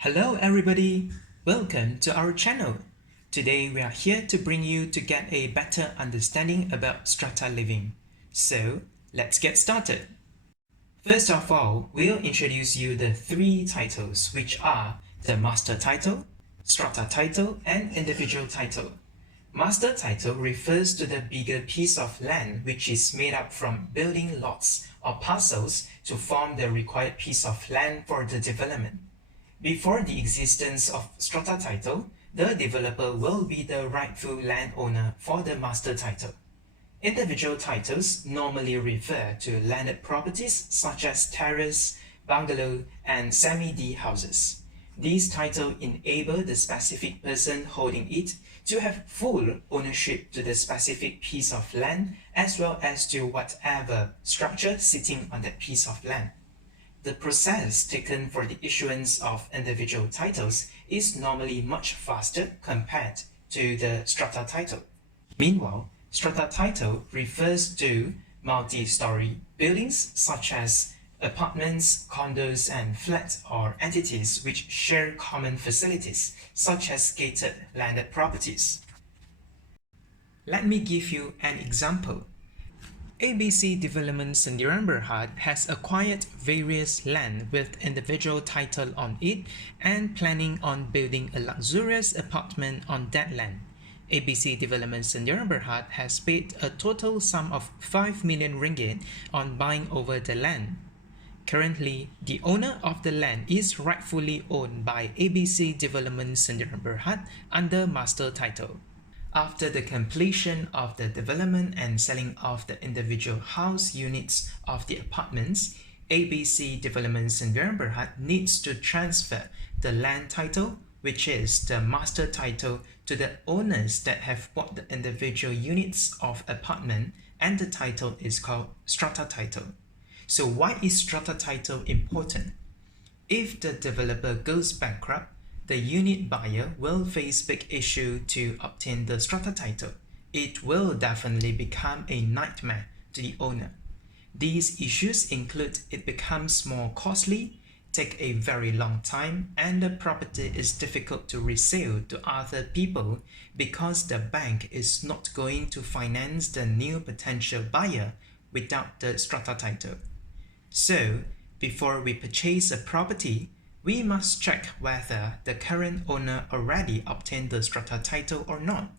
Hello everybody, welcome to our channel. Today we are here to bring you to get a better understanding about strata living. So let's get started. First of all, we'll introduce you the three titles, which are the master title, strata title, and individual title. Master title refers to the bigger piece of land which is made up from building lots or parcels to form the required piece of land for the development. Before the existence of strata title, the developer will be the rightful landowner for the master title. Individual titles normally refer to landed properties such as terrace, bungalow, and semi-D houses. These titles enable the specific person holding it to have full ownership to the specific piece of land as well as to whatever structure sitting on that piece of land. The process taken for the issuance of individual titles is normally much faster compared to the strata title. Meanwhile, strata title refers to multi-story buildings such as apartments, condos, and flats or entities which share common facilities such as gated landed properties. Let me give you an example. ABC Development Sendirian Berhad has acquired various land with individual title on it and planning on building a luxurious apartment on that land. ABC Development Sendirian Berhad has paid a total sum of 5 million ringgit on buying over the land. Currently, the owner of the land is rightfully owned by ABC Development Sendirian Berhad under master title. After the completion of the development and selling of the individual house units of the apartments, ABC Development Sendirian Berhad needs to transfer the land title, which is the master title, to the owners that have bought the individual units of apartment, and the title is called strata title. So why is strata title important? If the developer goes bankrupt, the unit buyer will face big issue to obtain the strata title. It will definitely become a nightmare to the owner. These issues include it becomes more costly, take a very long time, and the property is difficult to resell to other people because the bank is not going to finance the new potential buyer without the strata title. So, before we purchase a property, we must check whether the current owner already obtained the strata title or not.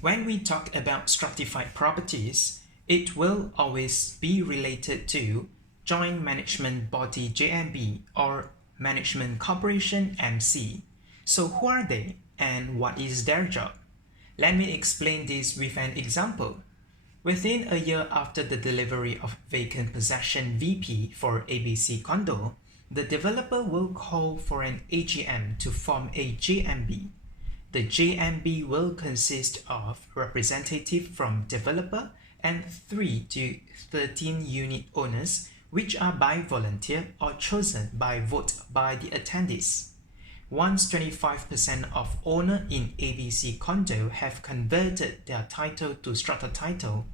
When we talk about stratified properties, it will always be related to Joint Management Body JMB or Management Corporation MC. So who are they and what is their job? Let me explain this with an example. Within a year after the delivery of vacant possession VP for ABC Condo, the developer will call for an AGM to form a JMB. The JMB will consist of representatives from developer and 3 to 13 unit owners, which are by volunteer or chosen by vote by the attendees. Once 25% of owners in ABC Condo have converted their title to strata title,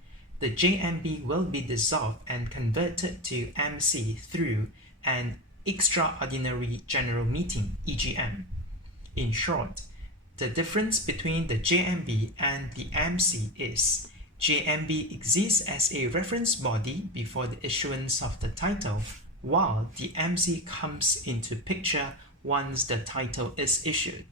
the JMB will be dissolved and converted to MC through an Extraordinary General Meeting (EGM). In short, the difference between the JMB and the MC is JMB exists as a reference body before the issuance of the title, while the MC comes into picture once the title is issued.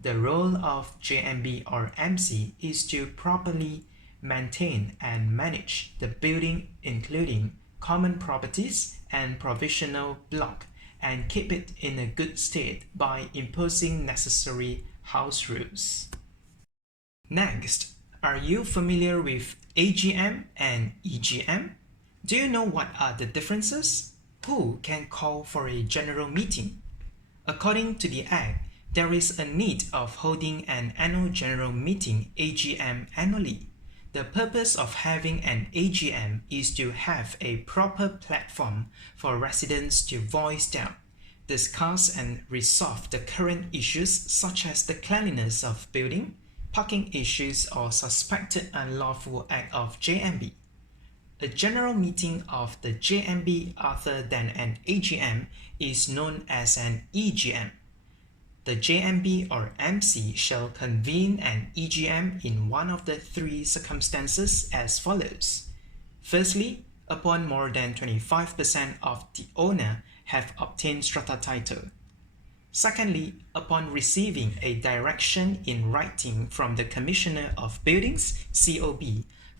The role of JMB or MC is to properly maintain and manage the building including common properties and provisional block and keep it in a good state by imposing necessary house rules. Next, are you familiar with AGM and EGM? Do you know what are the differences? Who can call for a general meeting? According to the Act, there is a need of holding an annual general meeting AGM annually. The purpose of having an AGM is to have a proper platform for residents to voice down, discuss and resolve the current issues such as the cleanliness of building, parking issues or suspected unlawful act of JMB. A general meeting of the JMB other than an AGM is known as an EGM. The JMB or MC shall convene an EGM in one of the three circumstances as follows. Firstly, upon more than 25% of the owner have obtained strata title. Secondly, upon receiving a direction in writing from the Commissioner of Buildings, COB,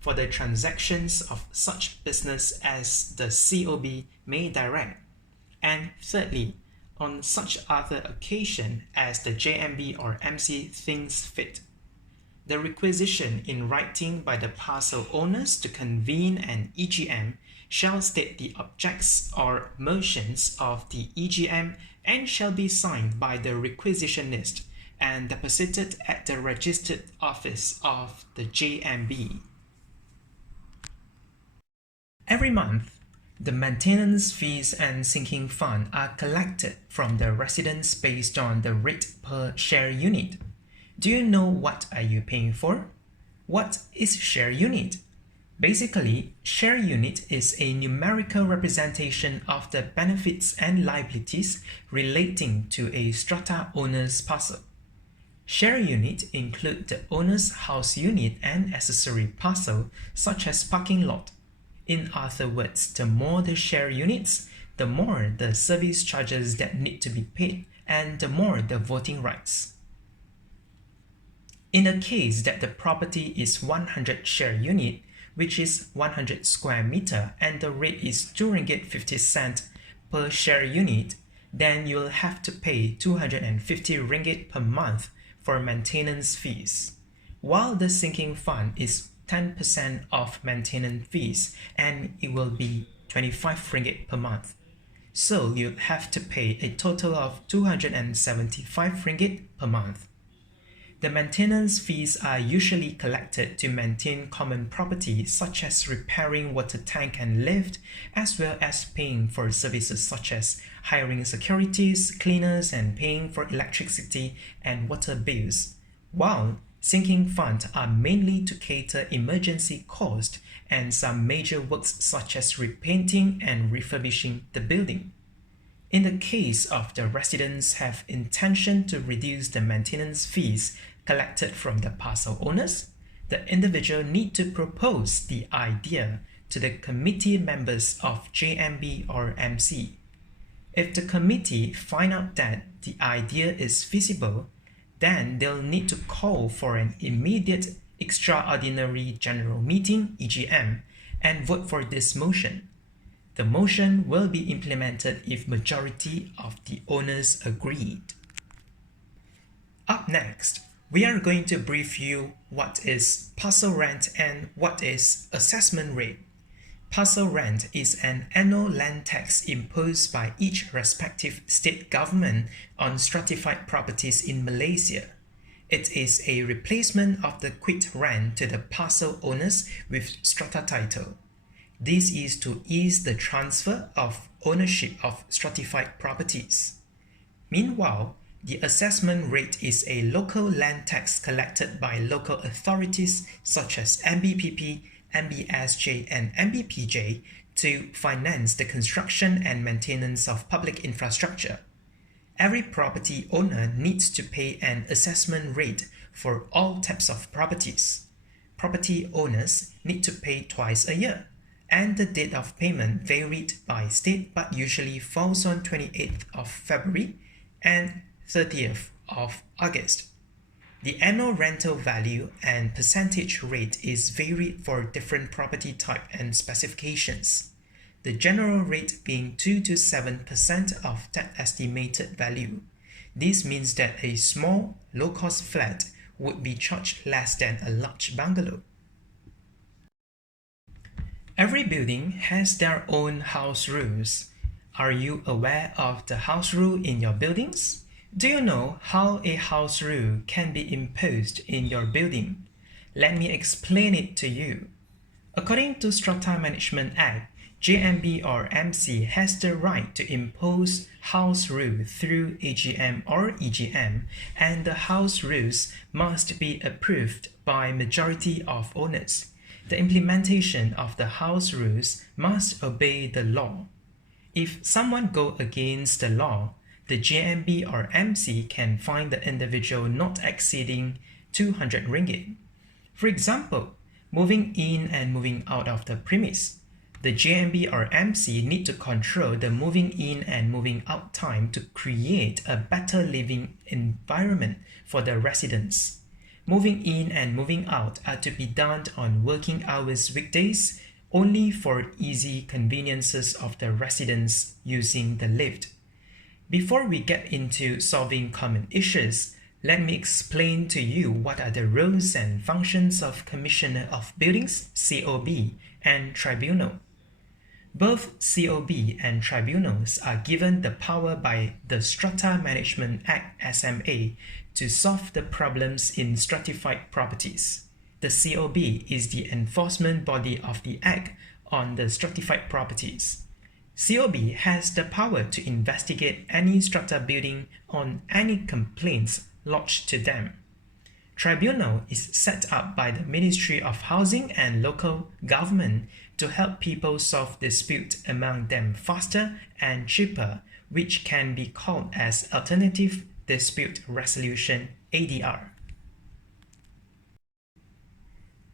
for the transactions of such business as the COB may direct. And thirdly, on such other occasion as the JMB or MC thinks fit. The requisition in writing by the parcel owners to convene an EGM shall state the objects or motions of the EGM and shall be signed by the requisitionist and deposited at the registered office of the JMB. Every month, the maintenance fees and sinking fund are collected from the residents based on the rate per share unit. Do you know what are you paying for? What is share unit? Basically, share unit is a numerical representation of the benefits and liabilities relating to a strata owner's parcel. Share unit include the owner's house unit and accessory parcel such as parking lot. In other words, the more the share units, the more the service charges that need to be paid and the more the voting rights. In the case that the property is 100 share unit, which is 100 square meter and the rate is 2 ringgit 50 cent per share unit, then you'll have to pay 250 ringgit per month for maintenance fees, while the sinking fund is 10% of maintenance fees and it will be 25 ringgit per month. So you'll have to pay a total of 275 ringgit per month. The maintenance fees are usually collected to maintain common property such as repairing water tank and lift, as well as paying for services such as hiring securities, cleaners, and paying for electricity and water bills, while sinking funds are mainly to cater emergency costs and some major works such as repainting and refurbishing the building. In the case of the residents have intention to reduce the maintenance fees collected from the parcel owners, the individual need to propose the idea to the committee members of JMB or MC. If the committee find out that the idea is feasible, then they'll need to call for an immediate extraordinary general meeting EGM and vote for this motion. The motion will be implemented if majority of the owners agreed. Up next, we are going to brief you what is parcel rent and what is assessment rate. Parcel rent is an annual land tax imposed by each respective state government on stratified properties in Malaysia. It is a replacement of the quit rent to the parcel owners with strata title. This is to ease the transfer of ownership of stratified properties. Meanwhile, the assessment rate is a local land tax collected by local authorities such as MBPP, MBSJ, and MBPJ to finance the construction and maintenance of public infrastructure. Every property owner needs to pay an assessment rate for all types of properties. Property owners need to pay twice a year, and the date of payment varied by state but usually falls on 28th of February and 30th of August. The annual rental value and percentage rate is varied for different property type and specifications, the general rate being 2 to 7% of that estimated value. This means that a small, low-cost flat would be charged less than a large bungalow. Every building has their own house rules. Are you aware of the house rule in your buildings? Do you know how a house rule can be imposed in your building? Let me explain it to you. According to Strata Management Act, JMB or MC has the right to impose house rule through AGM or EGM, and the house rules must be approved by majority of owners. The implementation of the house rules must obey the law. If someone goes against the law, the JMB or MC can fine the individual not exceeding 200 ringgit. For example, moving in and moving out of the premise. The JMB or MC need to control the moving in and moving out time to create a better living environment for the residents. Moving in and moving out are to be done on working hours weekdays only for easy conveniences of the residents using the lift. Before we get into solving common issues, let me explain to you what are the roles and functions of Commissioner of Buildings, COB, and Tribunal. Both COB and tribunals are given the power by the Strata Management Act SMA to solve the problems in stratified properties. The COB is the enforcement body of the Act on the stratified properties. COB has the power to investigate any strata building on any complaints lodged to them. Tribunal is set up by the Ministry of Housing and Local Government to help people solve disputes among them faster and cheaper, which can be called as Alternative Dispute Resolution ADR.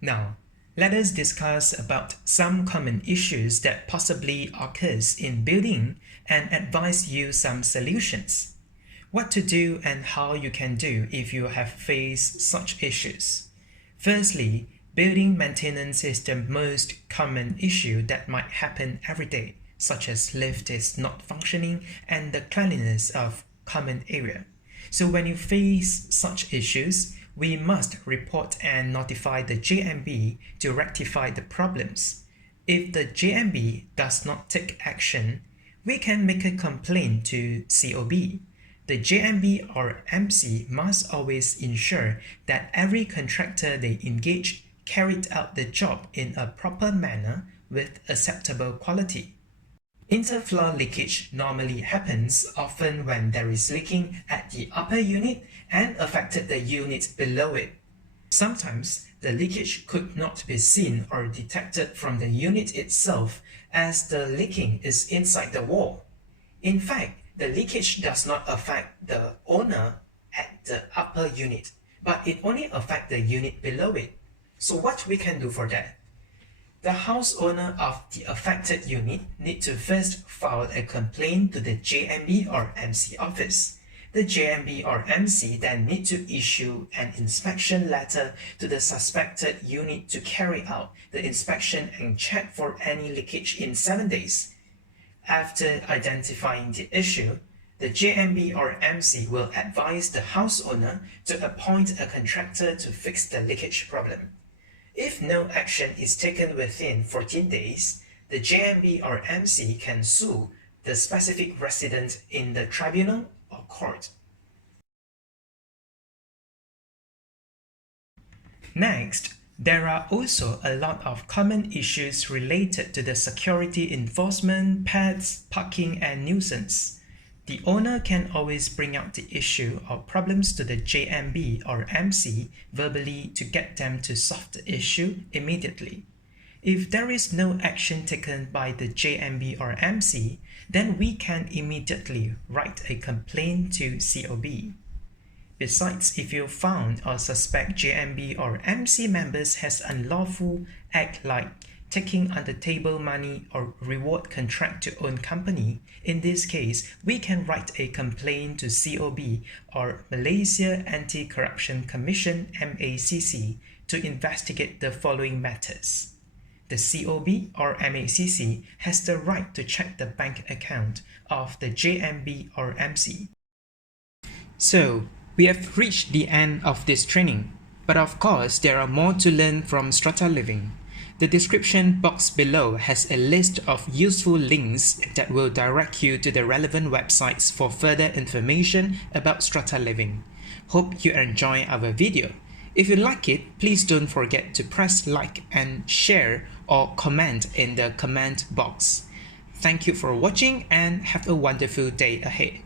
Now, let us discuss about some common issues that possibly occurs in building and advise you some solutions. What to do and how you can do if you have faced such issues. Firstly, building maintenance is the most common issue that might happen every day, such as lift is not functioning and the cleanliness of common area. So when you face such issues, we must report and notify the JMB to rectify the problems. If the JMB does not take action, we can make a complaint to COB. The JMB or MC must always ensure that every contractor they engage carried out the job in a proper manner with acceptable quality. Interfloor leakage normally happens often when there is leaking at the upper unit and affected the unit below it. Sometimes the leakage could not be seen or detected from the unit itself as the leaking is inside the wall. In fact, the leakage does not affect the owner at the upper unit, but it only affects the unit below it. So what we can do for that? The house owner of the affected unit need to first file a complaint to the JMB or MC office. The JMB or MC then need to issue an inspection letter to the suspected unit to carry out the inspection and check for any leakage in 7 days. After identifying the issue, the JMB or MC will advise the house owner to appoint a contractor to fix the leakage problem. If no action is taken within 14 days, the JMB or MC can sue the specific resident in the tribunal or court. Next, there are also a lot of common issues related to the security enforcement, pets, parking, and nuisance. The owner can always bring out the issue or problems to the JMB or MC verbally to get them to solve the issue immediately. If there is no action taken by the JMB or MC, then we can immediately write a complaint to COB. Besides, if you found or suspect JMB or MC members has unlawful act like taking under-table money or reward contract to own company, in this case, we can write a complaint to COB or Malaysia Anti-Corruption Commission MACC to investigate the following matters. The COB or MACC has the right to check the bank account of the JMB or MC. So, we have reached the end of this training, but of course there are more to learn from Strata Living. The description box below has a list of useful links that will direct you to the relevant websites for further information about Strata Living. Hope you enjoy our video. If you like it, please don't forget to press like and share or comment in the comment box. Thank you for watching and have a wonderful day ahead.